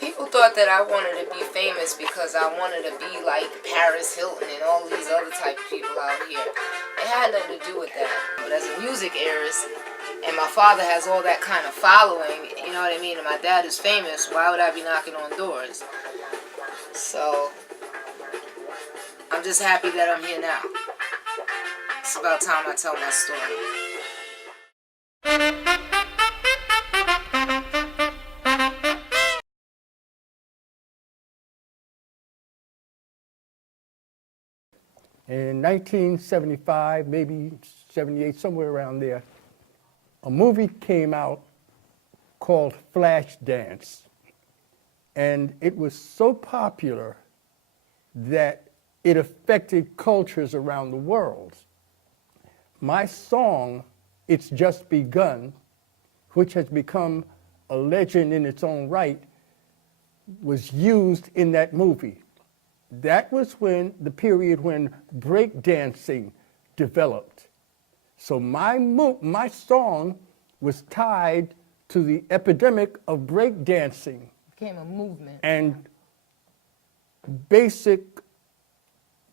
People thought that I wanted to be famous because I wanted to be like Paris Hilton and all these other type of people out here. It had nothing to do with that. But as a music heiress, and my father has all that kind of following, you know what I mean, and my dad is famous, why would I be knocking on doors? So, I'm just happy that I'm here now. It's about time I tell my story. In 1975, maybe 78, somewhere around there, a movie came out called Flashdance. And it was so popular that it affected cultures around the world. My song, It's Just Begun, which has become a legend in its own right, was used in that movie. That was when the period when breakdancing developed. So my song was tied to the epidemic of breakdancing. Became a movement. And basic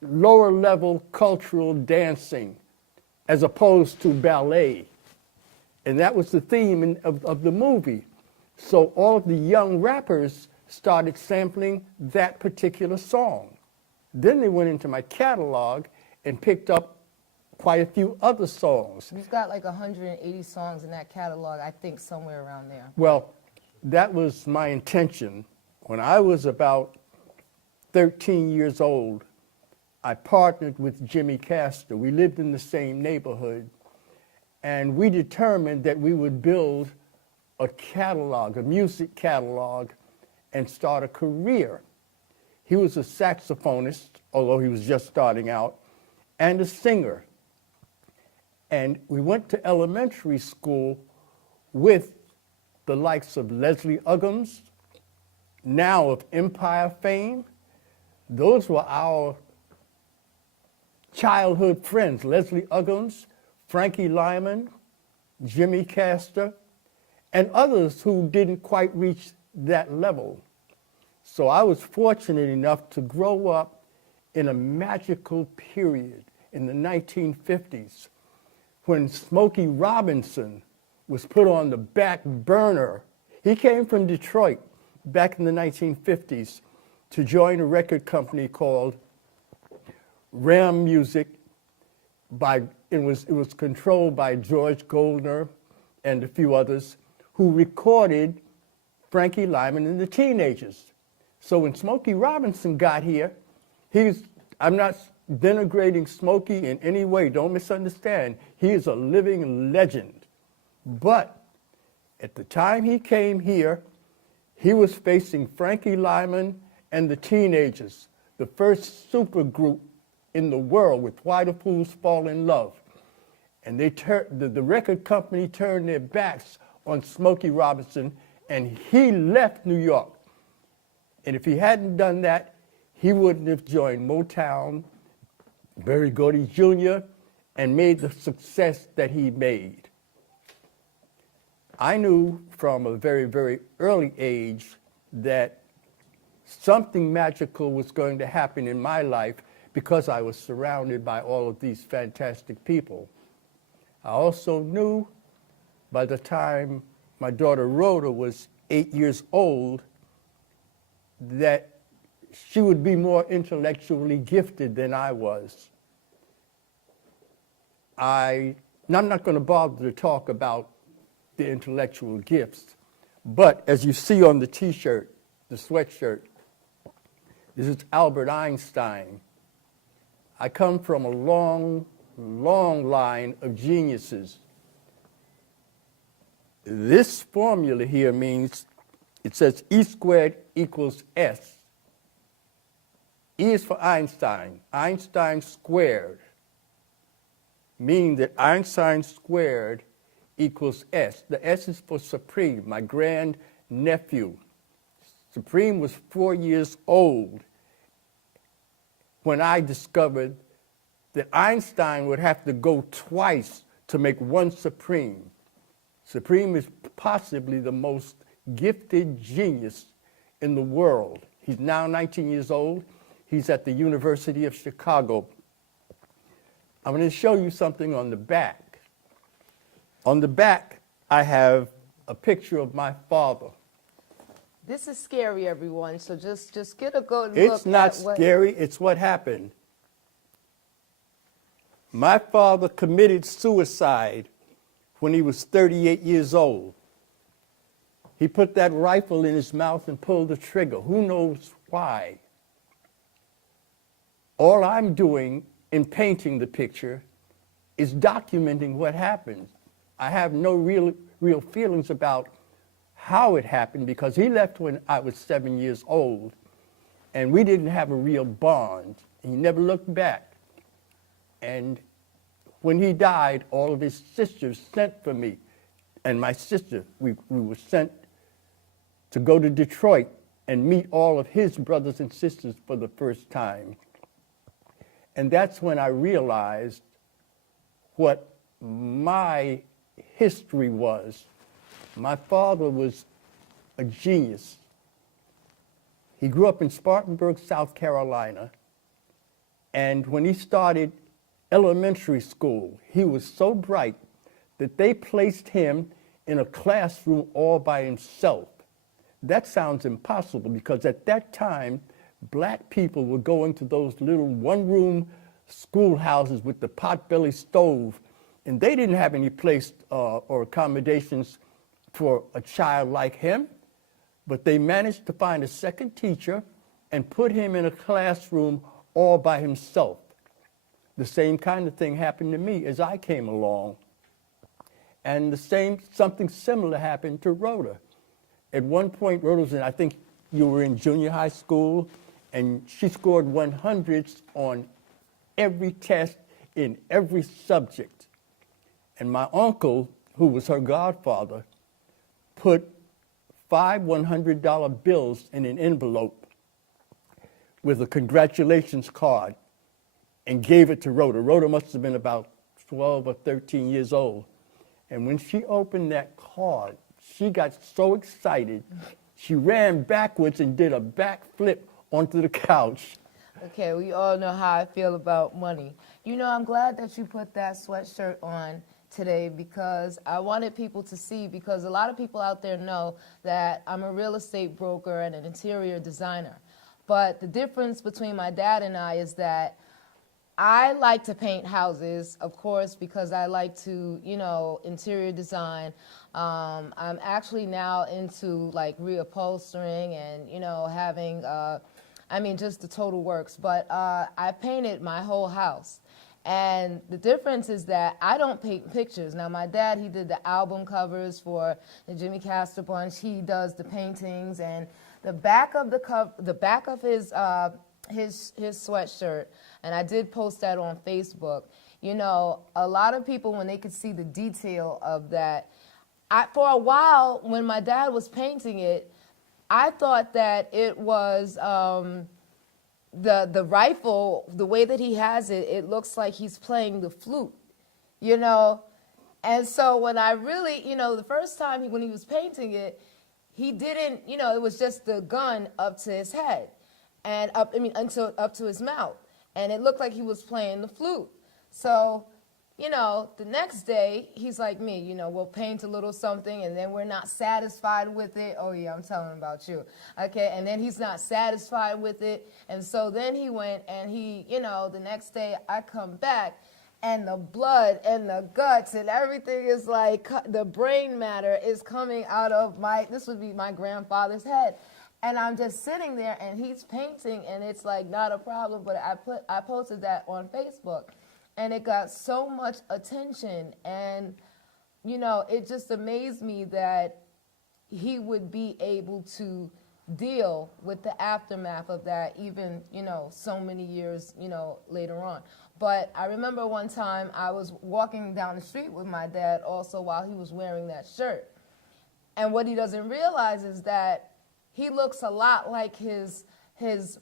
lower level cultural dancing as opposed to ballet. And that was the theme of the movie. So all of the young rappers started sampling that particular song. Then they went into my catalog and picked up quite a few other songs. You've got like 180 songs in that catalog, I think somewhere around there. Well, that was my intention. When I was about 13 years old, I partnered with Jimmy Castor. We lived in the same neighborhood, and we determined that we would build a catalog, a music catalog, and start a career. He was a saxophonist, although he was just starting out, and a singer. And we went to elementary school with the likes of Leslie Uggams, now of Empire fame. Those were our childhood friends, Leslie Uggams, Frankie Lymon, Jimmy Castor, and others who didn't quite reach that level. So I was fortunate enough to grow up in a magical period in the 1950s when Smokey Robinson was put on the back burner. He came from Detroit back in the 1950s to join a record company called Ram Music. It was controlled by George Goldner and a few others who recorded Frankie Lymon and the Teenagers. So when Smokey Robinson got here, I'm not denigrating Smokey in any way, don't misunderstand. He is a living legend. But at the time he came here, he was facing Frankie Lymon and the Teenagers, the first super group in the world with Why Do Fools Fall in Love. And the record company turned their backs on Smokey Robinson, and he left New York. And if he hadn't done that, he wouldn't have joined Motown, Berry Gordy Jr., and made the success that he made. I knew from a very, very early age that something magical was going to happen in my life because I was surrounded by all of these fantastic people. I also knew by the time my daughter Rhoda was 8 years old that she would be more intellectually gifted than I was. I'm not going to bother to talk about the intellectual gifts, but as you see on the t-shirt, the sweatshirt, this is Albert Einstein. I come from a long, long line of geniuses. This formula here means, it says E squared equals S. E is for Einstein. Einstein squared, meaning that Einstein squared equals S. The S is for Supreme, my grand-nephew. Supreme was 4 years old when I discovered that Einstein would have to go twice to make one Supreme. Supreme is possibly the most gifted genius in the world. He's now 19 years old. He's at the University of Chicago. I'm going to show you something on the back. On the back, I have a picture of my father. This is scary, everyone, so just get a good look. It's not at what... scary, it's what happened. My father committed suicide when he was 38 years old. He put that rifle in his mouth and pulled the trigger. Who knows why? All I'm doing in painting the picture is documenting what happened. I have no real feelings about how it happened because he left when I was 7 years old and we didn't have a real bond. He never looked back. And when he died, all of his sisters sent for me and my sister. We were sent to go to Detroit and meet all of his brothers and sisters for the first time. And that's when I realized what my history was. My father was a genius. He grew up in Spartanburg, South Carolina, and when he started elementary school, he was so bright that they placed him in a classroom all by himself. That sounds impossible because at that time, black people were going to those little one-room schoolhouses with the pot-belly stove, and they didn't have any place or accommodations for a child like him, but they managed to find a second teacher and put him in a classroom all by himself. The same kind of thing happened to me as I came along. And something similar happened to Rhoda. At one point, Rhoda was I think you were in junior high school, and she scored 100s on every test in every subject. And my uncle, who was her godfather, put 5 $100 bills in an envelope with a congratulations card and gave it to Rhoda. Rhoda must have been about 12 or 13 years old. And when she opened that card, she got so excited, she ran backwards and did a backflip onto the couch. Okay, we all know how I feel about money. You know, I'm glad that you put that sweatshirt on today because I wanted people to see, because a lot of people out there know that I'm a real estate broker and an interior designer. But the difference between my dad and I is that I like to paint houses, of course, because I like to, you know, interior design. I'm actually now into like reupholstering and, you know, having, just the total works. But I painted my whole house. And the difference is that I don't paint pictures. Now, my dad, he did the album covers for the Jimmy Castor bunch. He does the paintings, and the back of his sweatshirt, and I did post that on Facebook. You know, a lot of people, when they could see the detail of that, for a while, when my dad was painting it, I thought that it was the rifle, the way that he has it, it looks like he's playing the flute, you know? And so when I really, you know, the first time when he was painting it, he didn't, you know, it was just the gun up to his head and up to his mouth. And it looked like he was playing the flute. So, you know, the next day, he's like me, you know, we'll paint a little something, and then we're not satisfied with it. Oh, yeah, I'm telling about you. Okay, and then he's not satisfied with it. And so then he went and he, you know, the next day I come back, and the blood and the guts and everything is like, the brain matter is coming out of this would be my grandfather's head. And I'm just sitting there, and he's painting, and it's like not a problem, but I posted that on Facebook. And it got so much attention, and, you know, it just amazed me that he would be able to deal with the aftermath of that even, you know, so many years, you know, later on. But I remember one time I was walking down the street with my dad also while he was wearing that shirt. And what he doesn't realize is that he looks a lot like his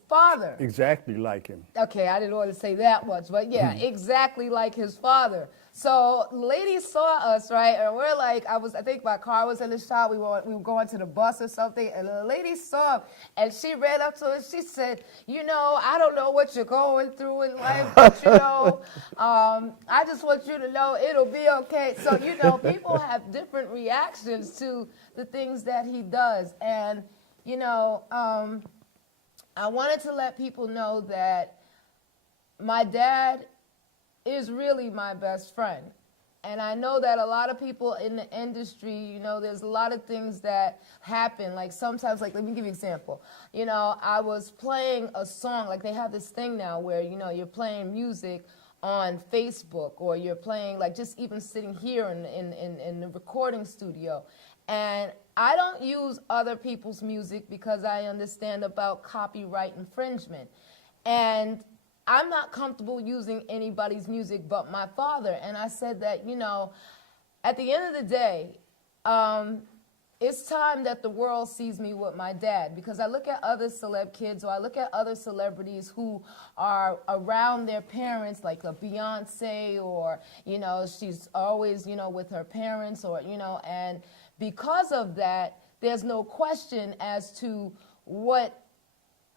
father. Exactly like him. Okay, I didn't want to say that much, but yeah, exactly like his father. So ladies saw us, right? And we're like, I think my car was in the shop. We were going to the bus or something. And the lady saw him and she ran up to us. She said, I don't know what you're going through in life, but I just want you to know it'll be okay. So, people have different reactions to the things that he does. And, I wanted to let people know that my dad is really my best friend. And I know that a lot of people in the industry, there's a lot of things that happen. Like sometimes, let me give you an example. I was playing a song, like they have this thing now where, you're playing music on Facebook, or you're playing, just even sitting here in the recording studio. And I don't use other people's music because I understand about copyright infringement. And I'm not comfortable using anybody's music but my father. And I said that, at the end of the day, it's time that the world sees me with my dad, because I look at other celeb kids, or I look at other celebrities who are around their parents, like a Beyonce, or, she's always, with her parents, or, and because of that, there's no question as to what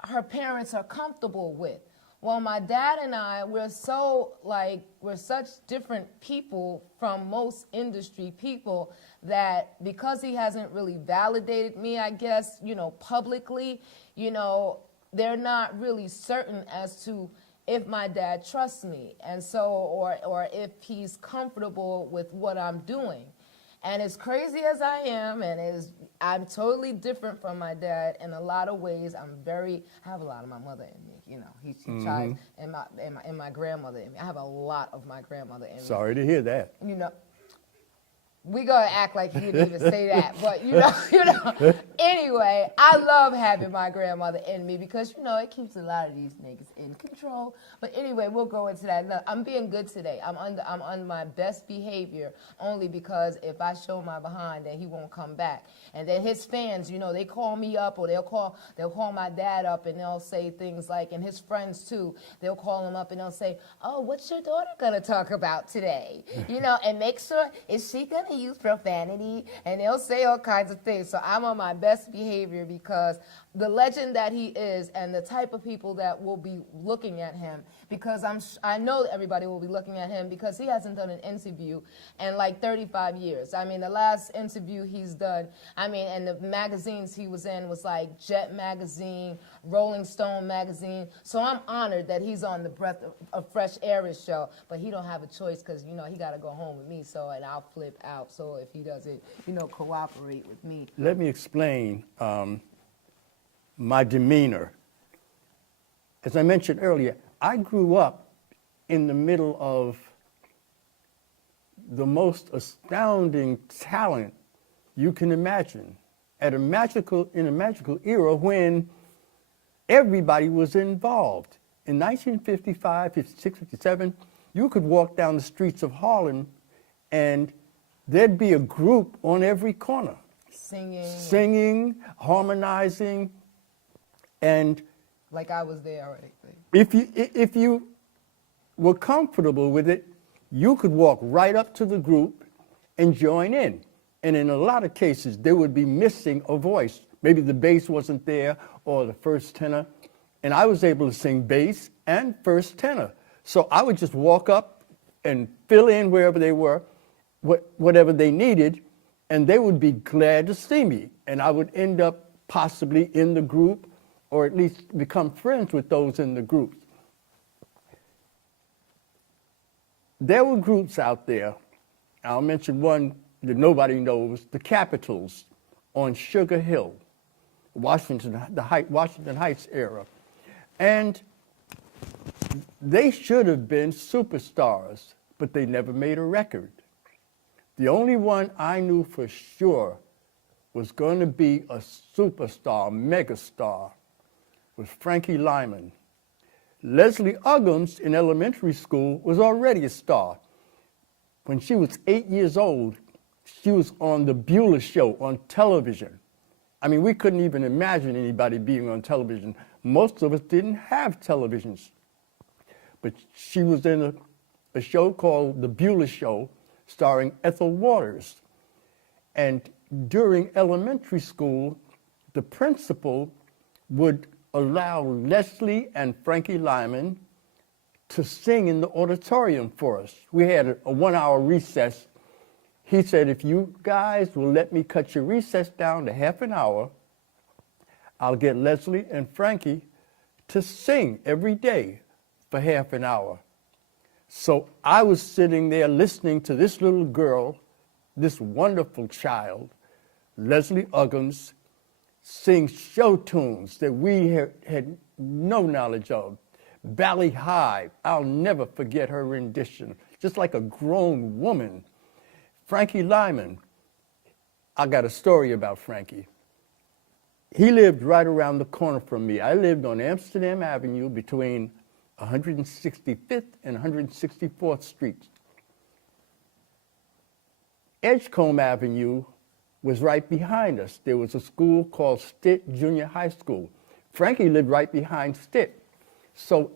her parents are comfortable with. Well, my dad and I, we're such different people from most industry people that because he hasn't really validated me, I guess, publicly, they're not really certain as to if my dad trusts me, and so, or if he's comfortable with what I'm doing. And as crazy as I am, I'm totally different from my dad in a lot of ways. I have a lot of my mother in me. He tries, and my grandmother in me. I have a lot of my grandmother in me. Sorry to hear that. We gonna act like he didn't even say that, but Anyway, I love having my grandmother in me because it keeps a lot of these niggas in control. But anyway, we'll go into that. No, I'm being good today. I'm on my best behavior only because if I show my behind, then he won't come back. And then his fans, they call me up, or they'll call my dad up, and they'll say things like, and his friends too, they'll call him up and they'll say, "Oh, what's your daughter gonna talk about today?" And make sure, is she gonna use profanity? And they'll say all kinds of things. So I'm on my best behavior because the legend that he is, and the type of people that will be looking at him, because I know that everybody will be looking at him because he hasn't done an interview in 35 years. I mean, the last interview he's done, and the magazines he was in was like Jet Magazine, Rolling Stone Magazine. So I'm honored that he's on the Breath of Fresh Heiress show, but he don't have a choice because, he got to go home with me, and I'll flip out. So if he doesn't, cooperate with me. Let me explain my demeanor. As I mentioned earlier, I grew up in the middle of the most astounding talent you can imagine in a magical era when everybody was involved. In 1955, 56, 57, you could walk down the streets of Harlem and there'd be a group on every corner. Singing, harmonizing, and like I was there already. If you were comfortable with it, you could walk right up to the group and join in. And in a lot of cases, they would be missing a voice. Maybe the bass wasn't there or the first tenor. And I was able to sing bass and first tenor. So I would just walk up and fill in wherever they were, whatever they needed, and they would be glad to see me. And I would end up possibly in the group, or at least become friends with those in the groups. There were groups out there. I'll mention one that nobody knows, the Capitals on Sugar Hill, Washington Heights era. And they should have been superstars, but they never made a record. The only one I knew for sure was going to be a superstar, megastar, was Frankie Lymon. Leslie Uggams in elementary school was already a star. When she was 8 years old, she was on the Beulah Show on television. I mean, we couldn't even imagine anybody being on television. Most of us didn't have televisions. But she was in a a show called The Beulah Show, starring Ethel Waters. And during elementary school, the principal would allow Leslie and Frankie Lymon to sing in the auditorium for us. We had a 1 hour recess. He said, if you guys will let me cut your recess down to half an hour, I'll get Leslie and Frankie to sing every day for half an hour. So I was sitting there listening to this little girl, this wonderful child, Leslie Uggams, sing show tunes that we had no knowledge of. Valley High, I'll never forget her rendition, just like a grown woman. Frankie Lymon, I got a story about Frankie. He lived right around the corner from me. I lived on Amsterdam Avenue between 165th and 164th Streets. Edgecombe Avenue was right behind us. There was a school called Stitt Junior High School. Frankie lived right behind Stitt. So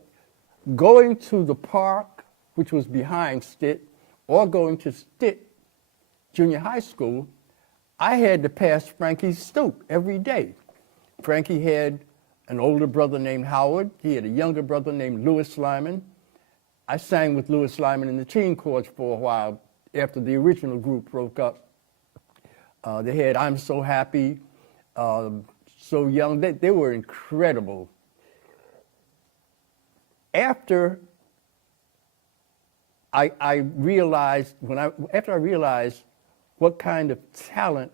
going to the park, which was behind Stitt, or going to Stitt Junior High School, I had to pass Frankie's stoop every day. Frankie had an older brother named Howard. He had a younger brother named Louis Lymon. I sang with Louis Lymon in the teen chorus for a while after the original group broke up. They had I'm So Happy, So Young. They were incredible. After I realized what kind of talent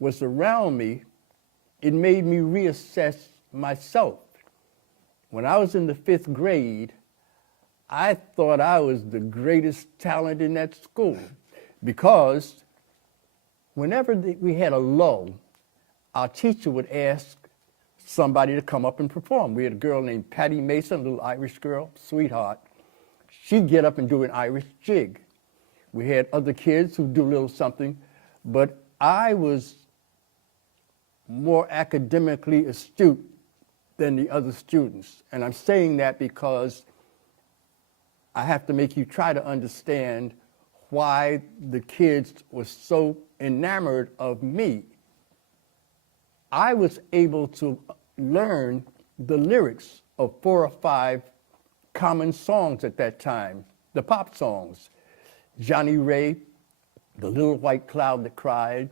was around me, it made me reassess myself. When I was in the 5th grade, I thought I was the greatest talent in that school because whenever we had a lull, our teacher would ask somebody to come up and perform. We had a girl named Patty Mason, a little Irish girl, sweetheart. She'd get up and do an Irish jig. We had other kids who'd do a little something, but I was more academically astute than the other students. And I'm saying that because I have to make you try to understand why the kids were so enamored of me. I was able to learn the lyrics of 4 or 5 common songs at that time, the pop songs. Johnny Ray, The Little White Cloud That Cried.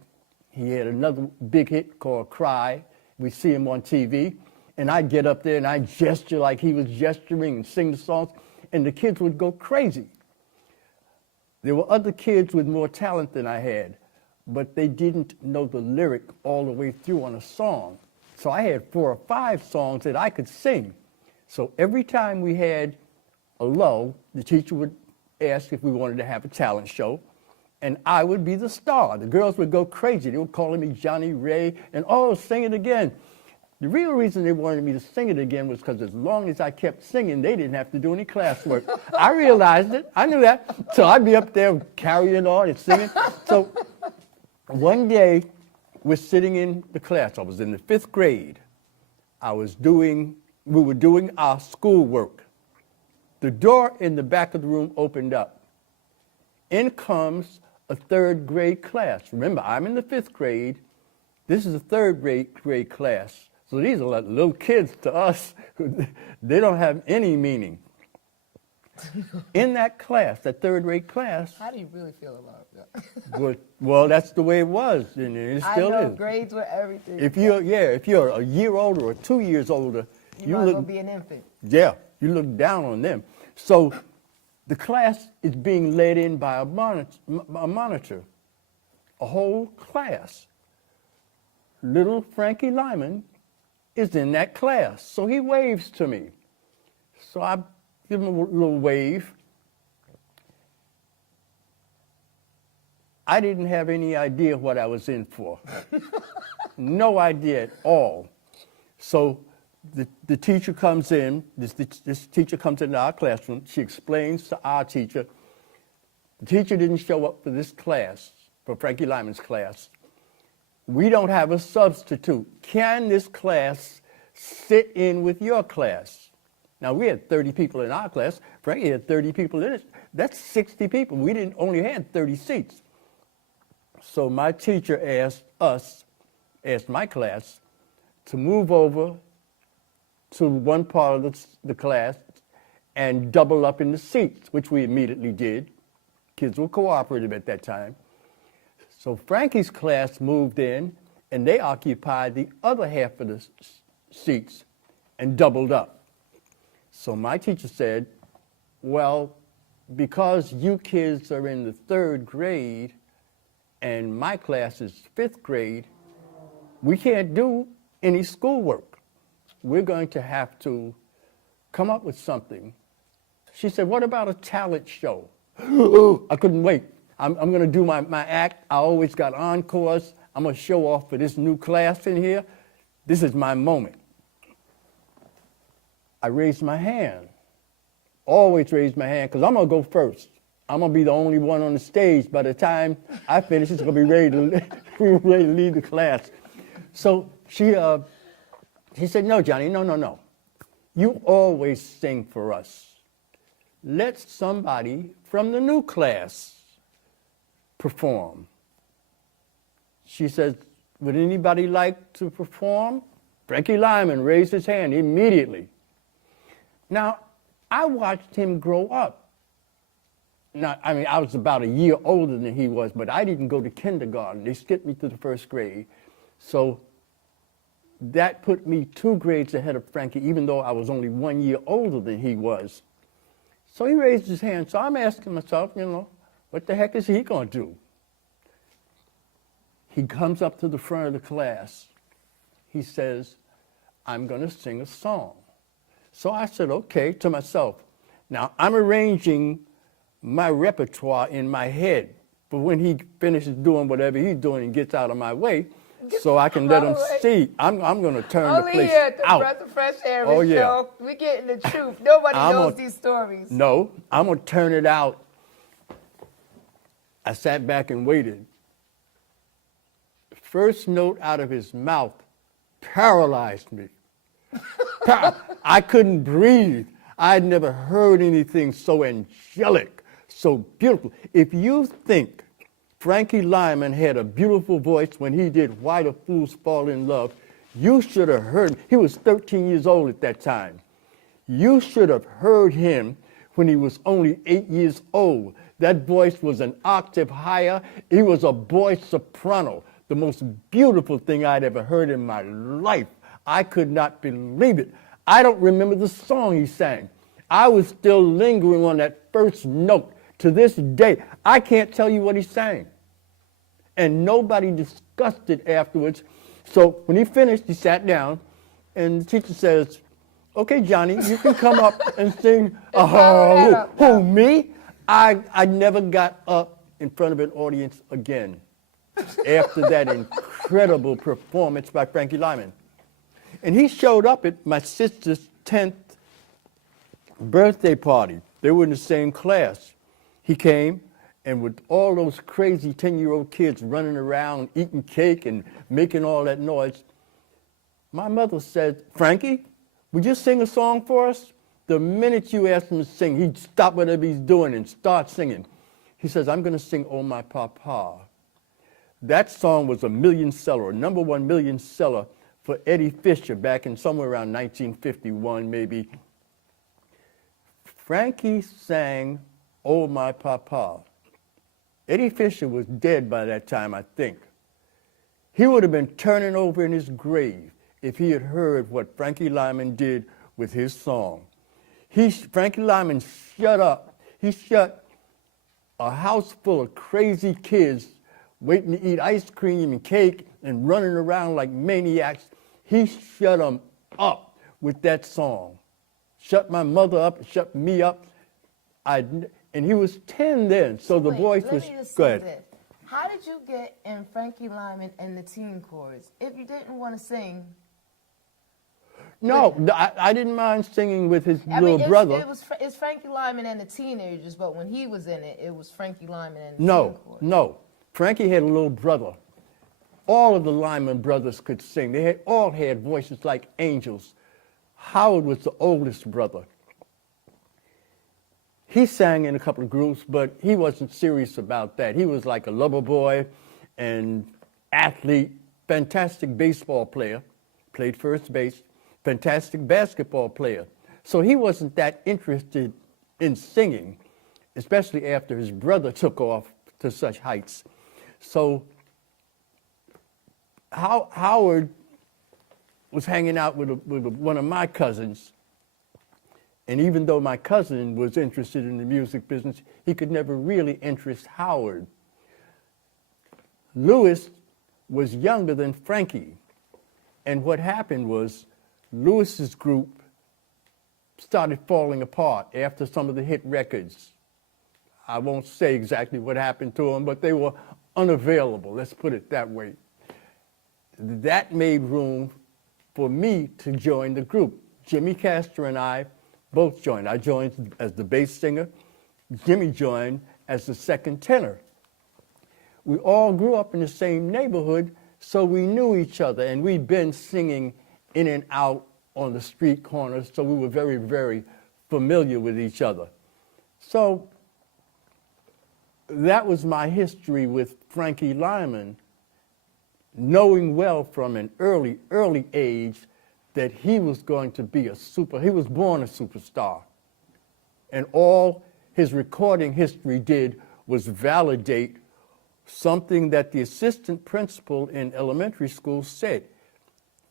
He had another big hit called Cry. We see him on TV. And I'd get up there and I'd gesture like he was gesturing and sing the songs, and the kids would go crazy. There were other kids with more talent than I had, but they didn't know the lyric all the way through on a song. So I had 4 or 5 songs that I could sing. So every time we had a lull, the teacher would ask if we wanted to have a talent show, and I would be the star. The girls would go crazy. They were calling me Johnny Ray, and oh, sing it again. The real reason they wanted me to sing it again was because as long as I kept singing, they didn't have to do any classwork. I realized it. I knew that. So I'd be up there carrying on and singing. So one day, we're sitting in the class. I was in the 5th grade. We were doing our schoolwork. The door in the back of the room opened up. In comes a 3rd grade class. Remember, I'm in the 5th grade. This is a 3rd grade class. So these are like little kids to us. They don't have any meaning. In that class, that 3rd grade class. How do you really feel about that? Well, that's the way it was, and it still is. I know grades were everything. If you're a year older or 2 years older, you might as well be an infant. Yeah, you look down on them. So the class is being led in by a monitor, a whole class. Little Frankie Lymon is in that class, so he waves to me. So I give him a little wave. I didn't have any idea what I was in for. No idea at all. So the teacher comes in, this teacher comes into our classroom, she explains to our teacher, the teacher didn't show up for this class, for Frankie Lymon's class. We don't have a substitute. Can this class sit in with your class? Now, we had 30 people in our class. Frankie had 30 people in it. That's 60 people. We didn't only had 30 seats. So my teacher asked my class to move over to one part of the class and double up in the seats, which we immediately did. Kids were cooperative at that time. So Frankie's class moved in, and they occupied the other half of the seats and doubled up. So my teacher said, well, because you kids are in the 3rd grade and my class is 5th grade, we can't do any schoolwork. We're going to have to come up with something. She said, what about a talent show? I couldn't wait. I'm going to do my act. I always got encores. I'm going to show off for this new class in here. This is my moment. I raised my hand. Always raise my hand, because I'm going to go first. I'm going to be the only one on the stage. By the time I finish, it's going to be ready to leave the class. So she said, no, Johnny, no. You always sing for us. Let somebody from the new class perform. She says, would anybody like to perform? Frankie Lymon raised his hand immediately. Now, I watched him grow up. Now, I mean, I was about a year older than he was, but I didn't go to kindergarten. They skipped me to the 1st grade. So that put me 2 grades ahead of Frankie, even though I was only 1 year older than he was. So he raised his hand. So I'm asking myself, what the heck is he going to do? He comes up to the front of the class. He says, I'm going to sing a song. So I said, okay, to myself. Now, I'm arranging my repertoire in my head for when he finishes doing whatever he's doing and gets out of my way, so I can let him see. I'm going to turn the place out. Only here at the Breath of Fresh Air show, we're getting the truth. Nobody knows these stories. No, I'm going to turn it out. I sat back and waited. First note out of his mouth paralyzed me. I couldn't breathe. I'd never heard anything so angelic, so beautiful. If you think Frankie Lymon had a beautiful voice when he did Why Do Fools Fall in Love, you should have heard him. He was 13 years old at that time. You should have heard him when he was only 8 years old. That voice was an octave higher. He was a boy soprano, the most beautiful thing I'd ever heard in my life. I could not believe it. I don't remember the song he sang. I was still lingering on that first note. To this day, I can't tell you what he sang. And nobody discussed it afterwards. So when he finished, he sat down, and the teacher says, okay, Johnny, you can come up and sing. Who, me? I never got up in front of an audience again after that incredible performance by Frankie Lymon. And he showed up at my sister's 10th birthday party. They were in the same class. He came, and with all those crazy 10-year-old kids running around, eating cake and making all that noise, my mother said, Frankie, would you sing a song for us? The minute you asked him to sing, he'd stop whatever he's doing and start singing. He says, I'm going to sing Oh My Papa. That song was a million seller, a #1 million seller for Eddie Fisher back in somewhere around 1951, maybe. Frankie sang Oh My Papa. Eddie Fisher was dead by that time, I think. He would have been turning over in his grave if he had heard what Frankie Lymon did with his song. Frankie Lymon shut up. He shut a house full of crazy kids waiting to eat ice cream and cake and running around like maniacs. He shut them up with that song. Shut my mother up, shut me up. And he was 10 then, so the voice was good. How did you get in Frankie Lymon and the teen chorus if you didn't want to sing? No, I didn't mind singing with his little brother. It's Frankie Lymon and the teenagers, but when he was in it, it was Frankie Lymon and the teen chorus. No. Frankie had a little brother. All of the Lymon brothers could sing. They all had voices like angels. Howard was the oldest brother. he sang in a couple of groups, but he wasn't serious about that. He was like a lover boy and athlete, fantastic baseball player, played first base, fantastic basketball player. So he wasn't that interested in singing, especially after his brother took off to such heights. So Howard was hanging out with one of my cousins, and even though my cousin was interested in the music business, he could never really interest Howard. Louis was younger than Frankie, and what happened was Louis's group started falling apart after some of the hit records. I won't say exactly what happened to them, but they were unavailable, let's put it that way. That made room for me to join the group. Jimmy Castor and I both joined. I joined as the bass singer. Jimmy joined as the second tenor. We all grew up in the same neighborhood, so we knew each other, and we'd been singing in and out on the street corners, so we were very, very familiar with each other. So that was my history with Frankie Lymon, knowing well from an early age that he was going to be he was born a superstar. And all his recording history did was validate something that the assistant principal in elementary school said.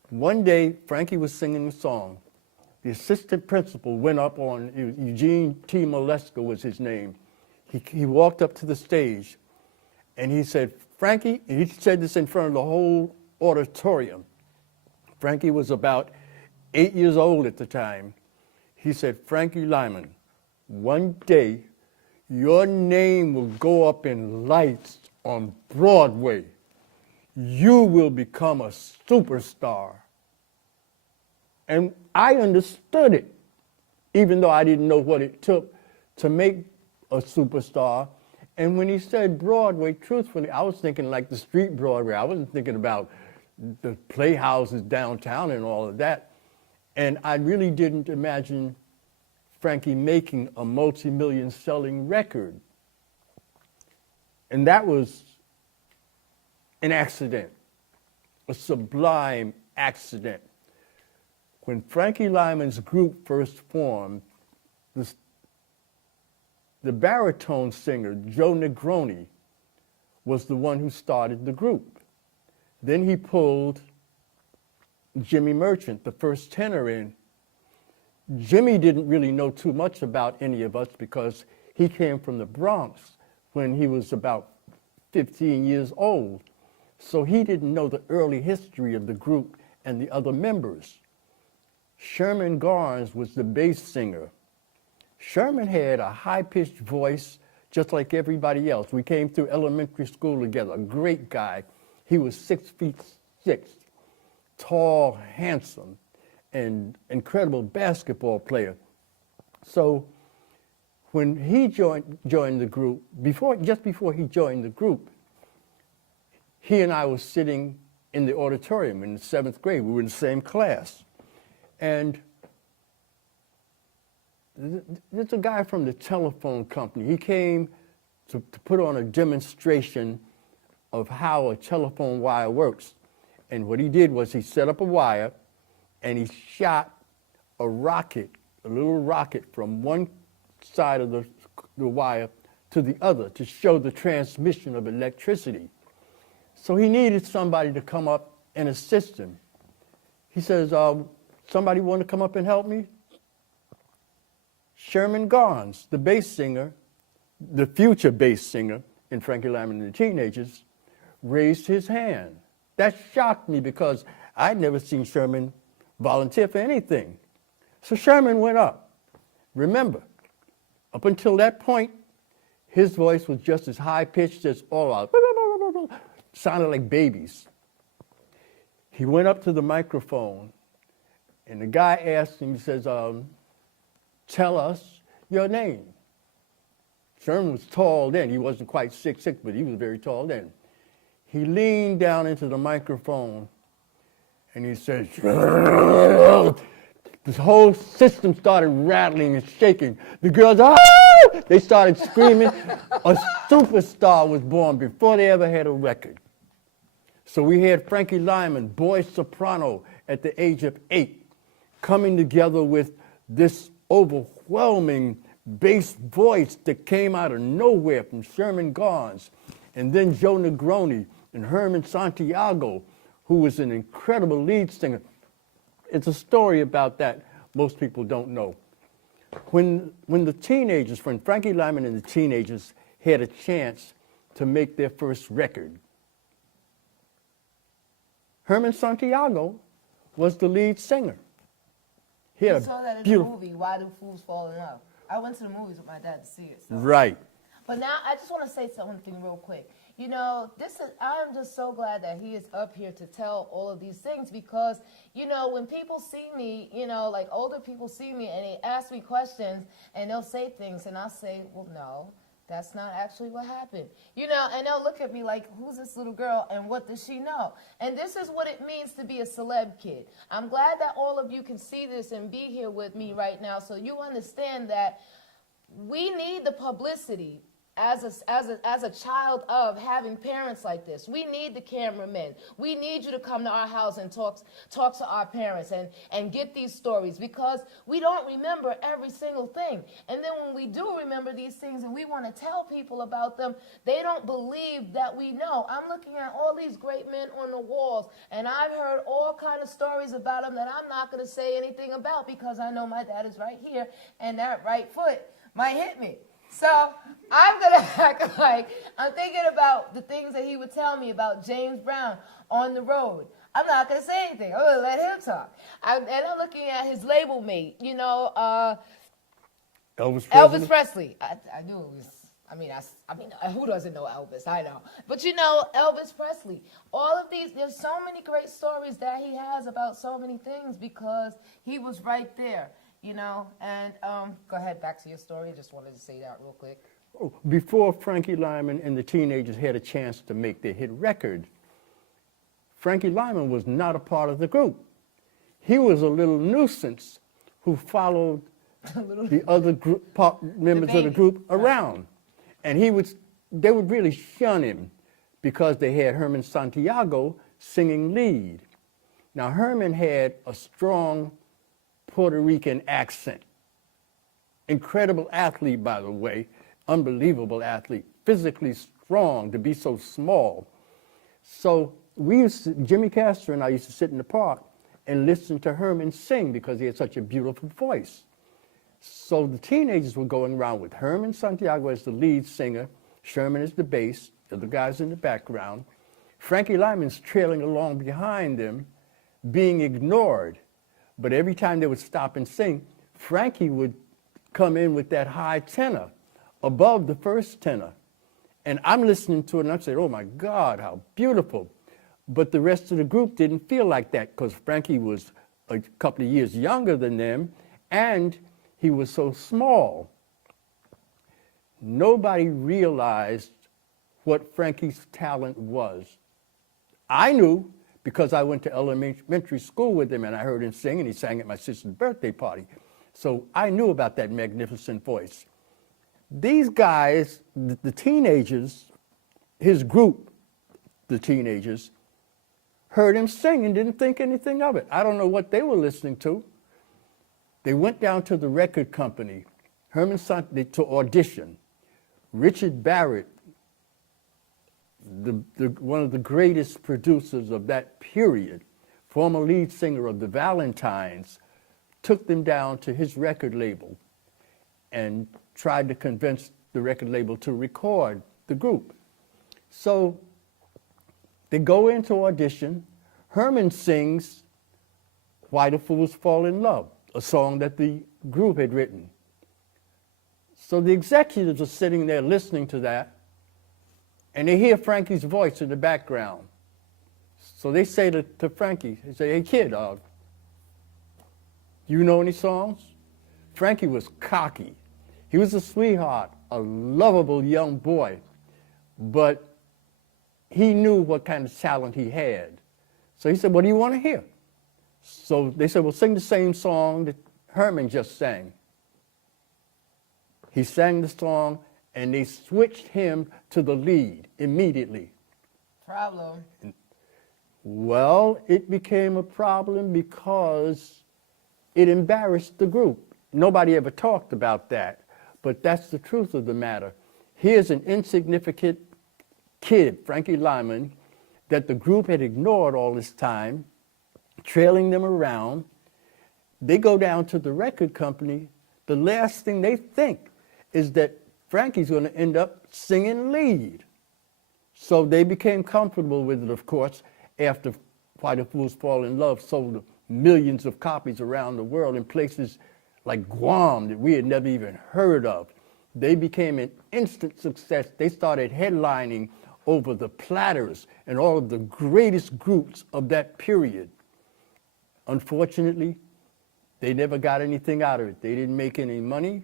One day, Frankie was singing a song. The assistant principal went up on, Eugene T. Maleska was his name. He walked up to the stage and he said, Frankie, and he said this in front of the whole auditorium. Frankie was about 8 years old at the time. He said, Frankie Lymon, one day your name will go up in lights on Broadway. You will become a superstar. And I understood it, even though I didn't know what it took to make a superstar. And when he said Broadway, truthfully, I was thinking like the street Broadway. I wasn't thinking about the playhouses downtown and all of that. And I really didn't imagine Frankie making a multi-million selling record. And that was an accident, a sublime accident. When Frankie Lymon's group first formed, the baritone singer, Joe Negroni, was the one who started the group. Then he pulled Jimmy Merchant, the first tenor, in. Jimmy didn't really know too much about any of us because he came from the Bronx when he was about 15 years old. So he didn't know the early history of the group and the other members. Sherman Garnes was the bass singer. Sherman had a high-pitched voice just like everybody else. We came through elementary school together, a great guy. He was 6'6", tall, handsome, and incredible basketball player. So when he joined the group, just before he joined the group, he and I were sitting in the auditorium in the 7th grade. We were in the same class. And there's a guy from the telephone company. He came to put on a demonstration of how a telephone wire works. And what he did was he set up a wire and he shot a rocket, a little rocket from one side of the wire to the other to show the transmission of electricity. So he needed somebody to come up and assist him. He says, somebody want to come up and help me? Sherman Garnes, the bass singer, the future bass singer in Frankie Lymon and the Teenagers, raised his hand. That shocked me because I'd never seen Sherman volunteer for anything. So Sherman went up. Remember, up until that point, his voice was just as high-pitched as all out. Sounded like babies. He went up to the microphone, and the guy asked him, he says, tell us your name. Sherman was tall then. He wasn't quite 6'6", but he was very tall then. He leaned down into the microphone, and he said, The whole system started rattling and shaking. The girls, ah! They started screaming. A superstar was born before they ever had a record. So we had Frankie Lymon, boy soprano at the age of 8, coming together with this overwhelming bass voice that came out of nowhere from Sherman Gons, and then Joe Negroni and Herman Santiago, who was an incredible lead singer. It's a story about that most people don't know. When Frankie Lymon and the Teenagers had a chance to make their first record, Herman Santiago was the lead singer. He had saw that in the movie, Why Do Fools Fall in Love? I went to the movies with my dad to see it. So. Right. But now I just want to say something real quick. You know, I'm just so glad that he is up here to tell all of these things because, you know, when people see me, you know, like older people see me and they ask me questions and they'll say things and I'll say, well, no, that's not actually what happened. You know, and they'll look at me like, who's this little girl and what does she know? And this is what it means to be a celeb kid. I'm glad that all of you can see this and be here with me right now so you understand that we need the publicity. As a child of having parents like this, we need the cameramen. We need you to come to our house and talk to our parents and get these stories because we don't remember every single thing. And then when we do remember these things and we want to tell people about them, they don't believe that we know. I'm looking at all these great men on the walls, and I've heard all kind of stories about them that I'm not going to say anything about because I know my dad is right here, and that right foot might hit me. So I'm going to act like I'm thinking about the things that he would tell me about James Brown on the road. I'm not going to say anything. I'm going to let him talk. And I'm looking at his label mate, you know, Elvis Presley. I knew it was, I mean, who doesn't know Elvis? I know. But, you know, Elvis Presley. All of these, there's so many great stories that he has about so many things because he was right there. You know, and go ahead, back to your story. Just wanted to say that real quick. Before Frankie Lymon and the Teenagers had a chance to make their hit record, Frankie Lymon was not a part of the group. He was a little nuisance who followed the other members of the group around. And they would really shun him because they had Herman Santiago singing lead. Now, Herman had a strong Puerto Rican accent. Incredible athlete, by the way, unbelievable athlete, physically strong to be so small. So Jimmy Castor and I used to sit in the park and listen to Herman sing because he had such a beautiful voice. So the Teenagers were going around with Herman Santiago as the lead singer, Sherman as the bass, the other guys in the background. Frankie Lymon's trailing along behind them, being ignored. But every time they would stop and sing, Frankie would come in with that high tenor above the first tenor. And I'm listening to it and I'm saying, oh my God, how beautiful. But the rest of the group didn't feel like that because Frankie was a couple of years younger than them and he was so small. Nobody realized what Frankie's talent was. I knew because I went to elementary school with him and I heard him sing, and he sang at my sister's birthday party. So I knew about that magnificent voice. These guys, the Teenagers, his group, the Teenagers, heard him sing and didn't think anything of it. I don't know what they were listening to. They went down to the record company, to audition. Richard Barrett, one of the greatest producers of that period, former lead singer of the Valentines, took them down to his record label and tried to convince the record label to record the group. So they go into audition. Herman sings Why Do Fools Fall in Love, a song that the group had written. So the executives are sitting there listening to that, and they hear Frankie's voice in the background. So they say to Frankie, they say, hey kid, you know any songs? Frankie was cocky. He was a sweetheart, a lovable young boy, but he knew what kind of talent he had. So he said, what do you want to hear? So they said, well, sing the same song that Herman just sang. He sang the song, and they switched him to the lead immediately. Problem. Well, it became a problem because it embarrassed the group. Nobody ever talked about that, but that's the truth of the matter. Here's an insignificant kid, Frankie Lymon, that the group had ignored all this time, trailing them around. They go down to the record company. The last thing they think is that Frankie's going to end up singing lead. So they became comfortable with it, of course, after Why the Fools Fall in Love sold millions of copies around the world in places like Guam that we had never even heard of. They became an instant success. They started headlining over the Platters and all of the greatest groups of that period. Unfortunately, they never got anything out of it. They didn't make any money.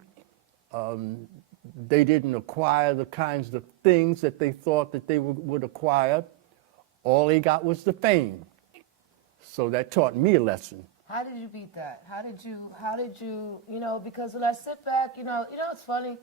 They didn't acquire the kinds of things that they thought that they would acquire. All they got was the fame. So that taught me a lesson. How did you beat that? How did you, because when I sit back, it's funny.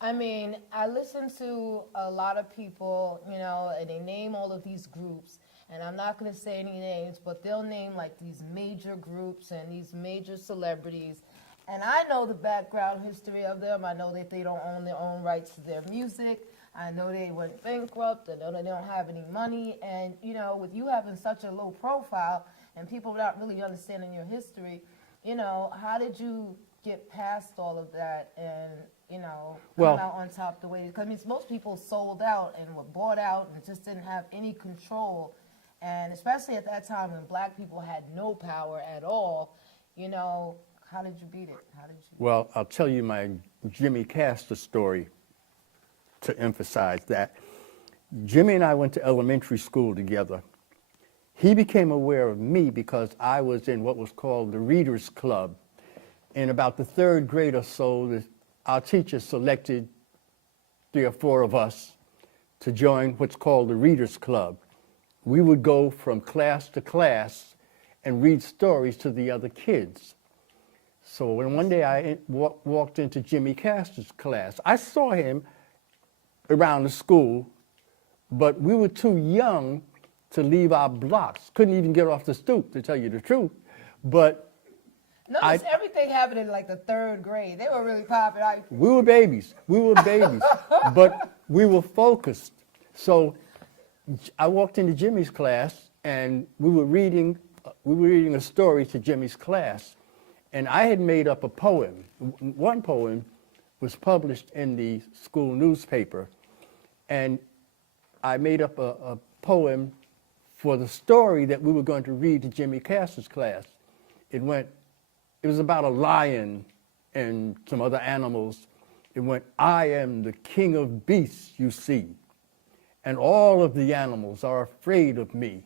I mean, I listen to a lot of people, and they name all of these groups, and I'm not going to say any names, but they'll name like these major groups and these major celebrities. And I know the background history of them. I know that they don't own their own rights to their music. I know they went bankrupt. I know they don't have any money. And, with you having such a low profile and people not really understanding your history, how did you get past all of that and, come out on top the way? Because most people sold out and were bought out and just didn't have any control. And especially at that time when black people had no power at all, how did you beat it? Well, I'll tell you my Jimmy Castor story to emphasize that. Jimmy and I went to elementary school together. He became aware of me because I was in what was called the Readers Club. In about the third grade or so, our teacher selected 3 or 4 of us to join what's called the Readers Club. We would go from class to class and read stories to the other kids. So when one day I walked into Jimmy Castor's class, I saw him around the school, but we were too young to leave our blocks. Couldn't even get off the stoop, to tell you the truth. But notice everything happened in like the 3rd grade. They were really popular. We were babies. But we were focused. So I walked into Jimmy's class, and we were reading a story to Jimmy's class. And I had made up a poem. One poem was published in the school newspaper. And I made up a poem for the story that we were going to read to Jimmy Castor's class. It was about a lion and some other animals. It went, I am the king of beasts, you see, and all of the animals are afraid of me.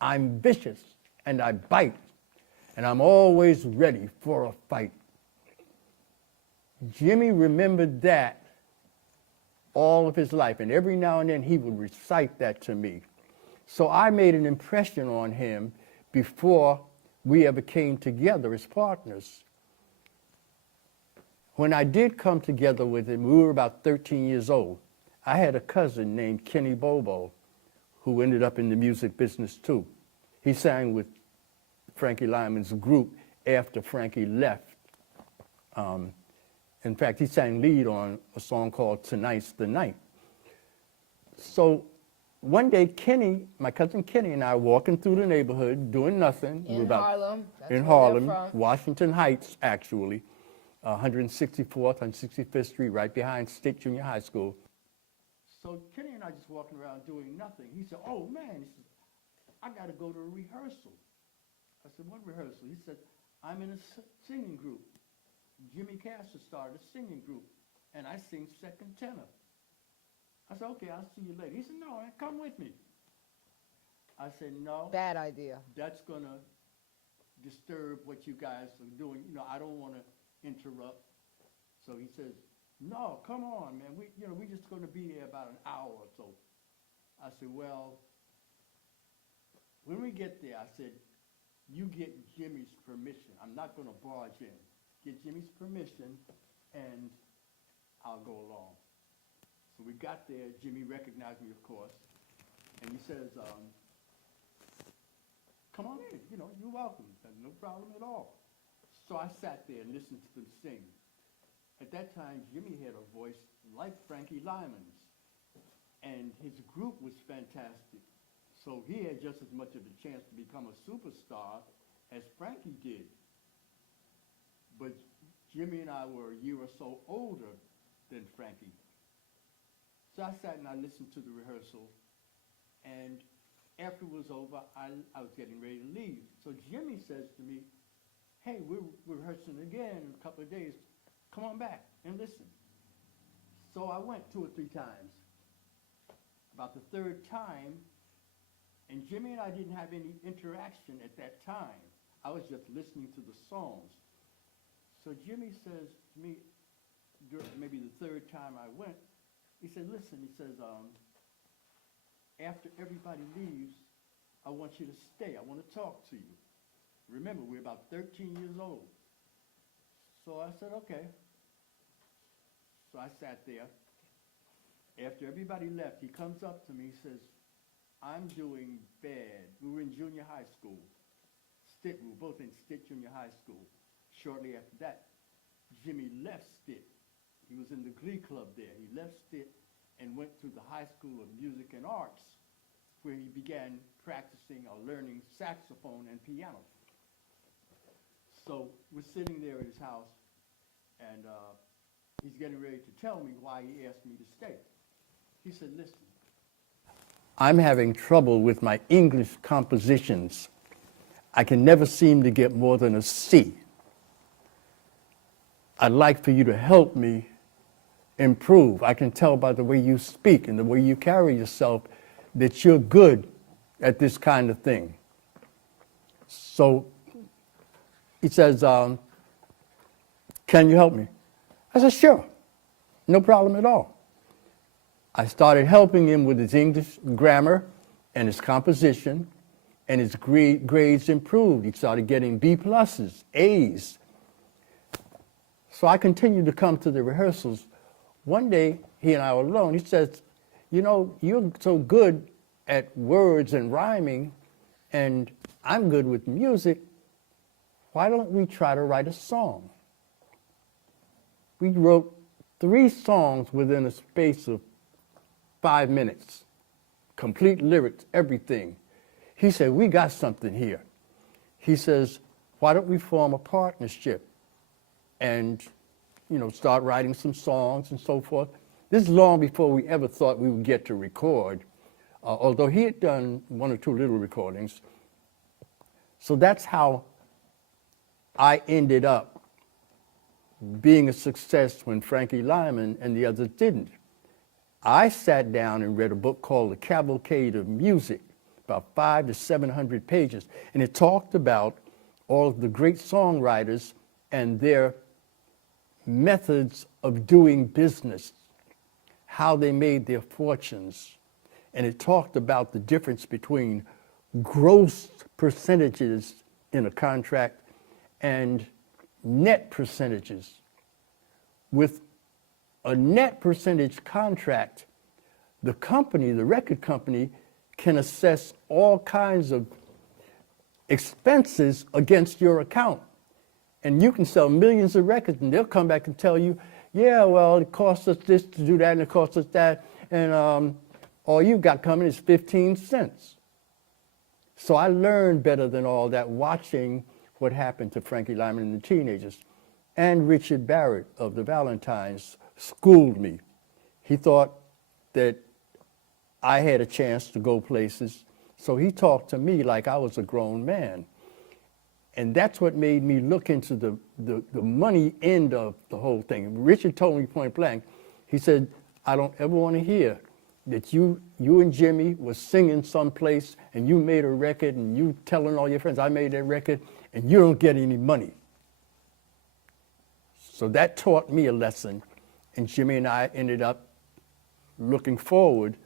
I'm vicious and I bite, and I'm always ready for a fight. Jimmy remembered that all of his life, and every now and then he would recite that to me. So I made an impression on him before we ever came together as partners. When I did come together with him, we were about 13 years old. I had a cousin named Kenny Bobo who ended up in the music business too. He sang with Frankie Lymon's group after Frankie left. In fact, he sang lead on a song called Tonight's the Night. So one day, my cousin Kenny and I were walking through the neighborhood doing nothing. In Harlem. In Harlem, Washington Heights, actually. 164th, 165th Street, right behind State Junior High School. So Kenny and I just walking around doing nothing. He said, oh man, he said, I got to go to a rehearsal. I said, what rehearsal? He said, I'm in a singing group. Jimmy Castor started a singing group, and I sing second tenor. I said, okay, I'll see you later. He said, no, come with me. I said, no. Bad idea. That's going to disturb what you guys are doing. I don't want to interrupt. So he says, no, come on, man. We're just going to be here about an hour or so. I said, well, when we get there, I said, you get Jimmy's permission. I'm not going to barge in. Get Jimmy's permission, and I'll go along. So we got there. Jimmy recognized me, of course, and he says, come on in. You know, you're welcome. No problem at all. So I sat there and listened to them sing. At that time, Jimmy had a voice like Frankie Lymon's, and his group was fantastic. So he had just as much of a chance to become a superstar as Frankie did. But Jimmy and I were a year or so older than Frankie. So I sat and I listened to the rehearsal, and after it was over, I was getting ready to leave. So Jimmy says to me, hey, we're rehearsing again in a couple of days. Come on back and listen. So I went 2 or 3 times. About the 3rd time, and Jimmy and I didn't have any interaction at that time. I was just listening to the songs. So Jimmy says to me, during maybe the 3rd time I went, he said, listen, he says, after everybody leaves, I want you to stay. I want to talk to you. Remember, we're about 13 years old. So I said, okay. So I sat there. After everybody left, he comes up to me, he says, I'm doing bad. We were in junior high school. We were both in Stitt Junior High School. Shortly after that, Jimmy left Stitt. He was in the Glee Club there. He left Stitt and went to the High School of Music and Arts, where he began practicing or learning saxophone and piano. So we're sitting there at his house, and he's getting ready to tell me why he asked me to stay. He said, listen, I'm having trouble with my English compositions. I can never seem to get more than a C. I'd like for you to help me improve. I can tell by the way you speak and the way you carry yourself that you're good at this kind of thing. So he says, can you help me? I said, sure, no problem at all. I started helping him with his English grammar and his composition, and his grades improved. He started getting B pluses, A's. So I continued to come to the rehearsals. One day, he and I were alone. He says, you know, you're so good at words and rhyming, and I'm good with music. Why don't we try to write a song? We wrote 3 songs within a space of 5 minutes. Complete lyrics, everything. He said, we got something here. He says, why don't we form a partnership and, you know, start writing some songs and so forth. This is long before we ever thought we would get to record, although he had done 1 or 2 little recordings. So that's how I ended up being a success when Frankie Lymon and the others didn't. I sat down and read a book called The Cavalcade of Music, about 500 to 700 pages, and it talked about all of the great songwriters and their methods of doing business, how they made their fortunes. And it talked about the difference between gross percentages in a contract and net percentages. With a net percentage contract, the company, the record company, can assess all kinds of expenses against your account. And you can sell millions of records, and they'll come back and tell you, yeah, well, it costs us this to do that, and it costs us that, and all you got coming is 15 cents. So I learned better than all that watching what happened to Frankie Lymon and the Teenagers. And Richard Barrett of the Valentines schooled me. He thought that I had a chance to go places, so he talked to me like I was a grown man. And that's what made me look into the money end of the whole thing. Richard told me point blank, he said, I don't ever want to hear that you and Jimmy was singing someplace and you made a record and you telling all your friends, I made that record, and you don't get any money. So that taught me a lesson, and Jimmy and I ended up looking forward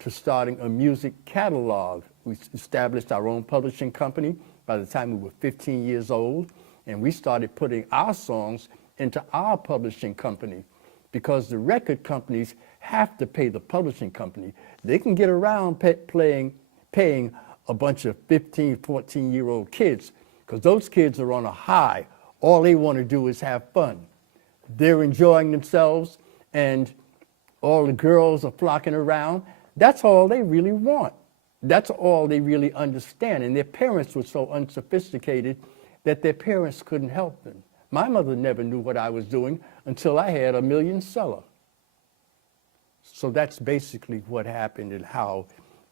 to starting a music catalog. We established our own publishing company by the time we were 15 years old, and we started putting our songs into our publishing company because the record companies have to pay the publishing company. They can get around paying a bunch of 15, 14-year-old kids because those kids are on a high. All they want to do is have fun. They're enjoying themselves, and all the girls are flocking around. That's all they really want. That's all they really understand. And their parents were so unsophisticated that their parents couldn't help them. My mother never knew what I was doing until I had a million seller. So that's basically what happened and how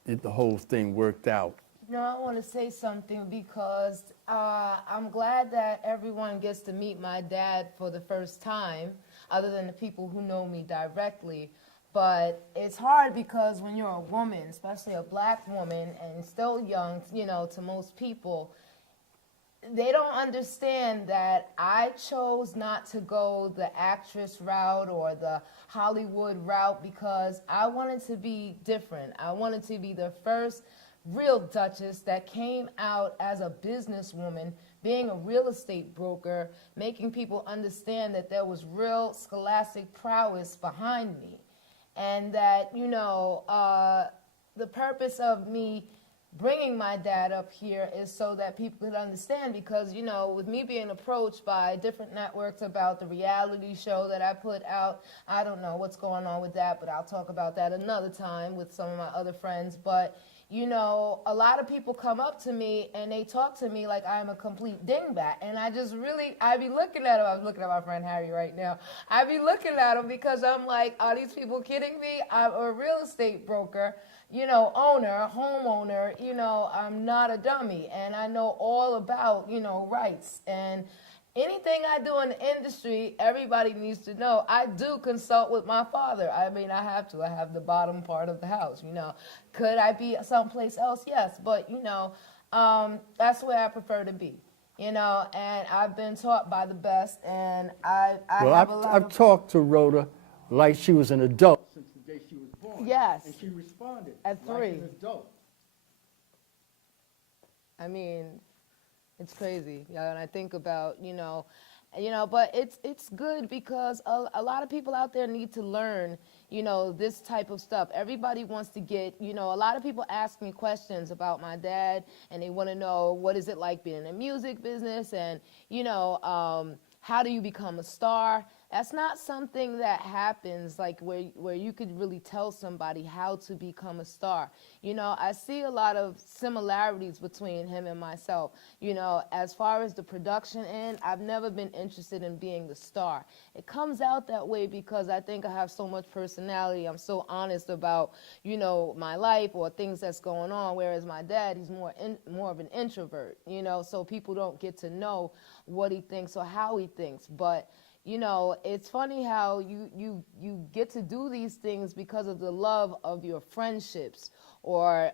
the whole thing worked out. You know, I want to say something because I'm glad that everyone gets to meet my dad for the first time, other than the people who know me directly. But it's hard because when you're a woman, especially a black woman, and still young, you know, to most people, they don't understand that I chose not to go the actress route or the Hollywood route because I wanted to be different. I wanted to be the first real Duchess that came out as a businesswoman, being a real estate broker, making people understand that there was real scholastic prowess behind me. And that, you know, the purpose of me bringing my dad up here is so that people could understand because, you know, with me being approached by different networks about the reality show that I put out, I don't know what's going on with that, but I'll talk about that another time with some of my other friends. But, you know, a lot of people come up to me and they talk to me like I'm a complete dingbat. And I just really, I be looking at him. I'm looking at my friend Harry right now. I be looking at him because I'm like, are these people kidding me? I'm a real estate broker, you know, owner, homeowner, you know, I'm not a dummy. And I know all about, you know, rights. And anything I do in the industry, everybody needs to know. I do consult with my father. I mean, I have to. I have the bottom part of the house, you know. Could I be someplace else? Yes. But, you know, that's where I prefer to be, you know. And I've been taught by the best. And I've talked to Rhoda like she was an adult since the day she was born. Yes. And she responded at 3. like an adult. I mean, it's crazy. Yeah, and I think about, you know, but it's good because a lot of people out there need to learn, you know, this type of stuff. Everybody wants to get, you know, a lot of people ask me questions about my dad, and they want to know what is it like being in the music business, and, you know, how do you become a star? That's not something that happens like where you could really tell somebody how to become a star. You know, I see a lot of similarities between him and myself. You know, as far as the production end, I've never been interested in being the star. It comes out that way because I think I have so much personality. I'm so honest about, you know, my life or things that's going on, whereas my dad, he's more of an introvert, you know, so people don't get to know what he thinks or how he thinks. But you know, it's funny how you get to do these things because of the love of your friendships or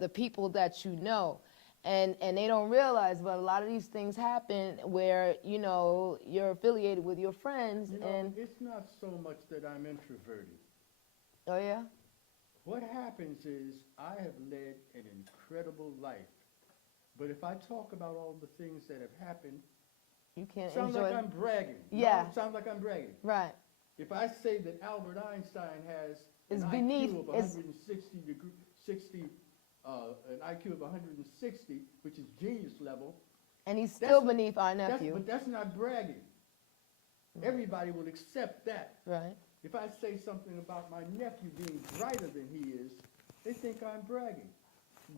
the people that you know. And they don't realize, but a lot of these things happen where, you know, you're affiliated with your friends. You know, and it's not so much that I'm introverted. Oh, yeah? What happens is I have led an incredible life. But if I talk about all the things that have happened, you can't sounds enjoy like I'm bragging. Yeah. No, it sounds like I'm bragging. Right. If I say that Albert Einstein has It's an beneath, IQ of 160, an IQ of 160, which is genius level, and he's still beneath our nephew. But that's not bragging. Right. Everybody will accept that. Right. If I say something about my nephew being brighter than he is, they think I'm bragging.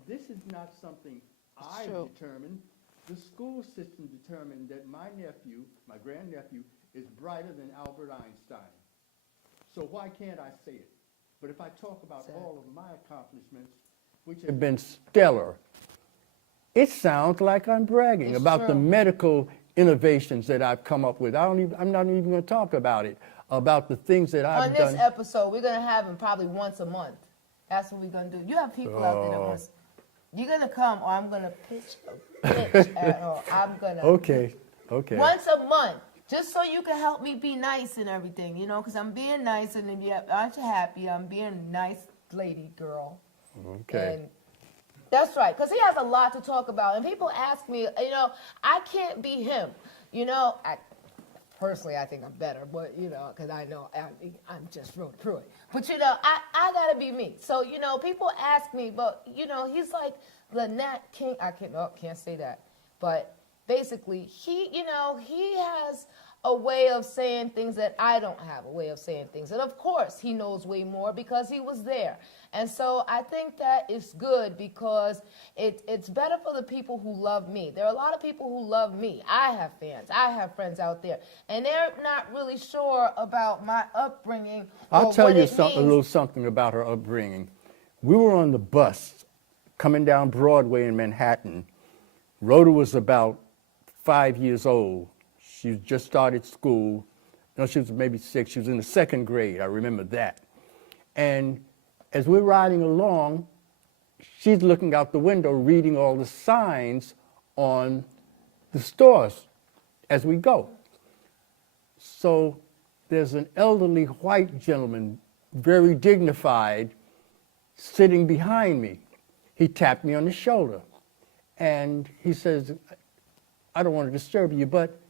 This is not something I determined. The school system determined that my nephew, my grandnephew, is brighter than Albert Einstein. So why can't I say it? But if I talk about all of my accomplishments, which have been stellar, it sounds like I'm bragging about the medical innovations that I've come up with. I'm not even going to talk about it, about the things that I've done. On this episode, we're going to have him probably once a month. That's what we're going to do. You have people out there that want to... You're going to come, or I'm going to pitch at her. I'm going to... Okay. Once a month, just so you can help me be nice and everything, you know, because I'm being nice, and if you aren't you happy, I'm being a nice lady girl. Okay. And That's right, because he has a lot to talk about. And people ask me, you know, I can't be him. You know, personally, I think I'm better, but, you know, because I know I'm just Rhoda Pruitt. But, you know, I got to be me. So, you know, people ask me, but, you know, he's like the Nat King. I can't say that. But basically, he has a way of saying things that I don't have a way of saying things. And of course, he knows way more because he was there. And so I think that is good because it's better for the people who love me. There are a lot of people who love me. I have fans. I have friends out there. And they're not really sure about my upbringing. I'll tell you a little something about her upbringing. We were on the bus coming down Broadway in Manhattan. Rhoda was about 5 years old. She just started school. No, she was maybe 6. She was in the 2nd grade. I remember that. And as we're riding along, she's looking out the window, reading all the signs on the stores as we go. So there's an elderly white gentleman, very dignified, sitting behind me. He tapped me on the shoulder. And he says, I don't want to disturb you, but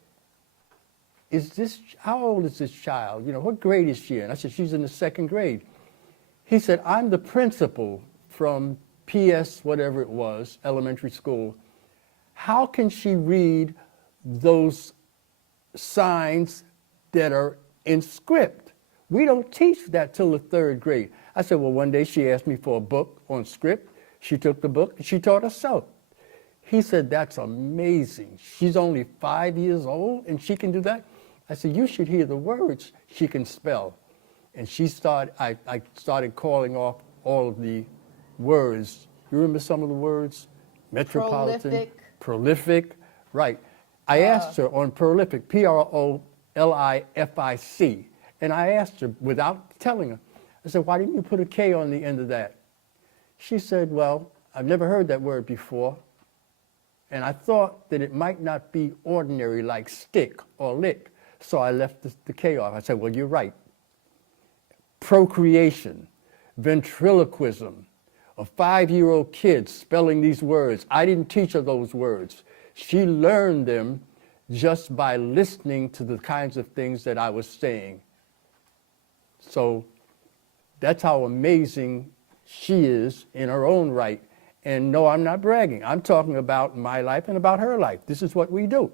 how old is this child? You know, what grade is she in? I said, she's in the 2nd grade. He said, I'm the principal from PS, whatever it was, elementary school. How can she read those signs that are in script? We don't teach that till the 3rd grade. I said, well, one day she asked me for a book on script. She took the book and she taught herself. He said, that's amazing. She's only 5 years old and she can do that? I said, you should hear the words she can spell. And I started calling off all of the words. You remember some of the words? Metropolitan. Prolific. Right. I asked her on prolific, Prolific. And I asked her without telling her, I said, why didn't you put a K on the end of that? She said, well, I've never heard that word before. And I thought that it might not be ordinary like stick or lick. So I left the K off. I said, well, you're right. Procreation, ventriloquism, a 5-year-old kid spelling these words. I didn't teach her those words. She learned them just by listening to the kinds of things that I was saying. So that's how amazing she is in her own right. And no, I'm not bragging. I'm talking about my life and about her life. This is what we do.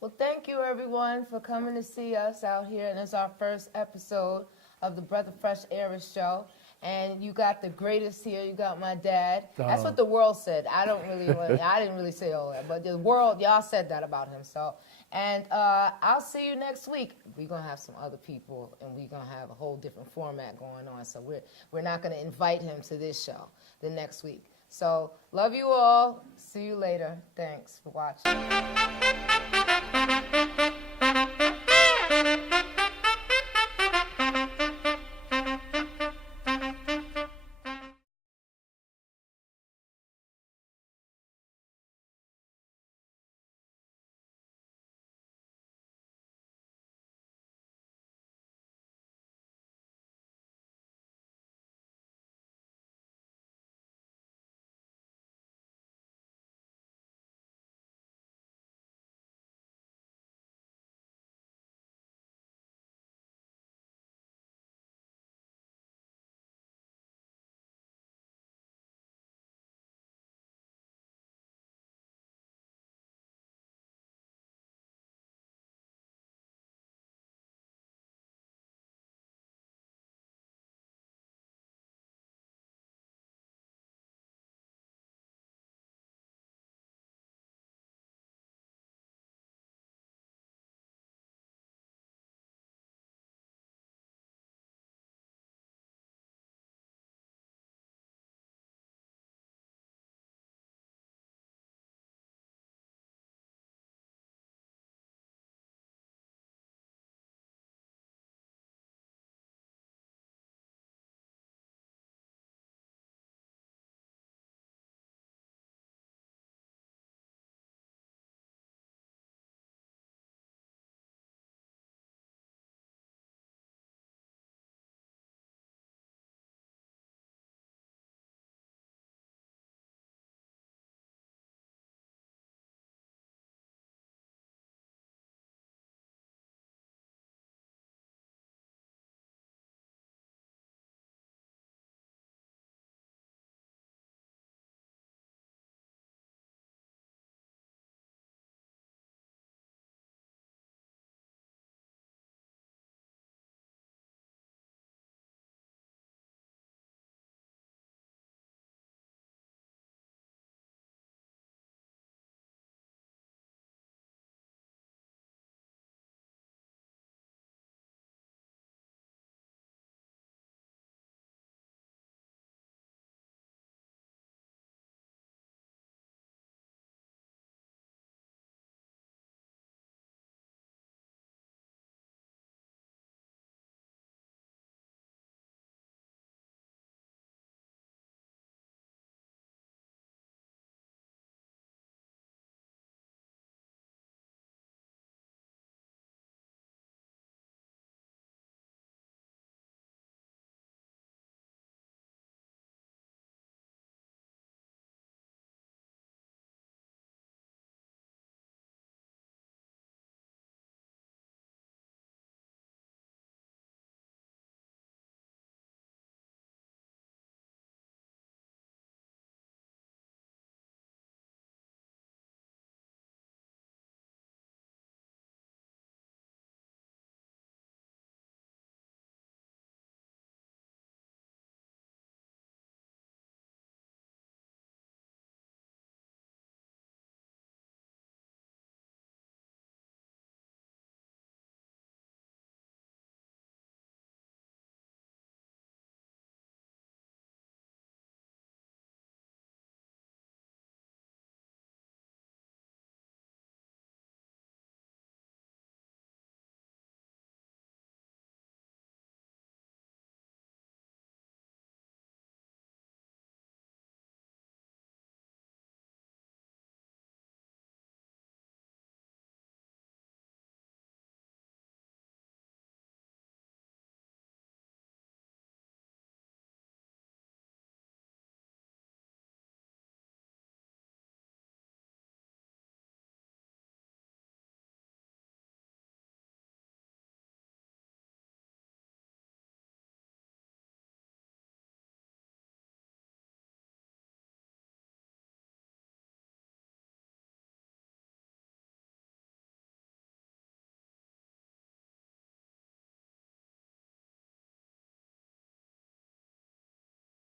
Well, thank you, everyone, for coming to see us out here. And it's our first episode of the Breath of Fresh Heiress show. And you got the greatest here. You got my dad. That's what the world said. I didn't really say all that. But the world, y'all said that about him. So, and I'll see you next week. We're going to have some other people, and we're going to have a whole different format going on. So we're not going to invite him to this show the next week. So, love you all. See you later. Thanks for watching.